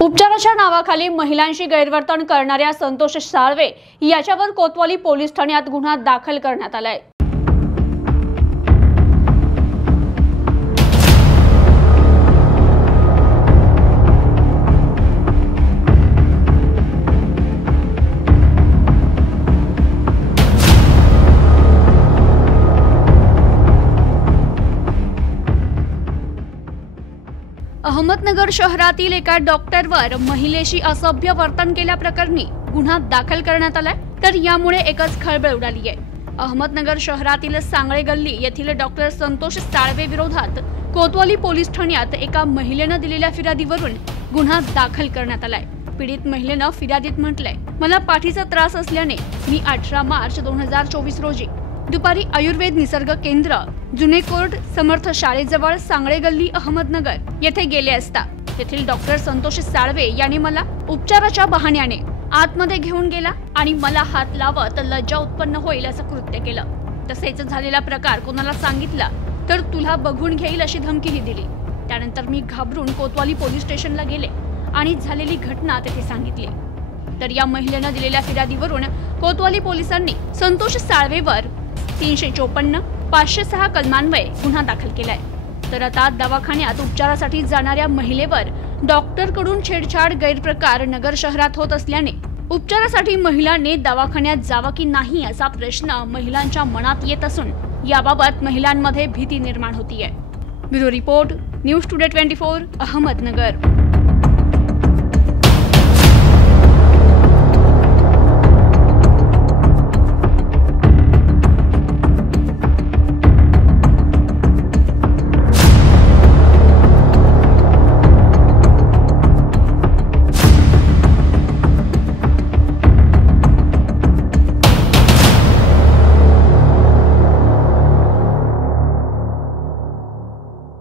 उपचाराच्या नावाखाली महिलांशी गैरवर्तन करणाऱ्या संतोष साळवे याच्यावर कोतवाली पोलीस ठाण्यात गुन्हा दाखल करण्यात आलाय। अहमदनगर शहरातील एका डॉक्टरवर महिलेशी असभ्य वर्तन केल्याप्रकरणी गुन्हा दाखल करण्यात आलाय। तर यामुळे एकच खळबळ उडाली आहे। अहमदनगर शहरातील सांगळे गल्ली येथील डॉक्टर संतोष साळवे विरोधात कोतवाली पोलीस ठाण्यात एका महिलेने दिलेल्या फिर्यादीवरून गुन्हा दाखल करण्यात आलाय। पीडित महिलेने फिर्यादीत म्हटलंय, मला पाठीचा त्रास असल्याने मी 18 मार्च 2024 रोजी दुपारी आयुर्वेद निसर्ग केंद्र जुने कोर्ट समर्थ शाळेजवळ सांगळे गल्ली अहमदनगर येथे गेले असता तेथील डॉक्टर संतोष साळवे यांनी मला उपचाराच्या बहाण्याने आतमध्ये घेऊन गेला आणि मला हात लावत लज्जा उत्पन्न होईल असं कृत्य केलं। तसेच झालेला प्रकार कोणाला सांगितला तर तुला बघून घेईल अशी धमकीही दिली। त्यानंतर मी घाबरून कोतवाली पोलीस स्टेशनला गेले आणि झालेली घटना तेथे सांगितली। तर या महिलेने दिलेल्या फिर्यादीवरून कोतवाली पोलिसांनी संतोष साळवेवर 354, 506 कलमान्वये गुन्हा दाखल केलाय। तर आता दवाखान्यात उपचारासाठी जाणाऱ्या महिलेवर डॉक्टरकडून छेडछाड गैरप्रकार नगर शहरात होत असल्याने उपचारासाठी महिलांनी दवाखान्यात जावं की नाही असा प्रश्न महिलांच्या मनात येत असून याबाबत महिलांमध्ये भीती निर्माण होतीये। Bureau report, news today 24, Ahmednagar.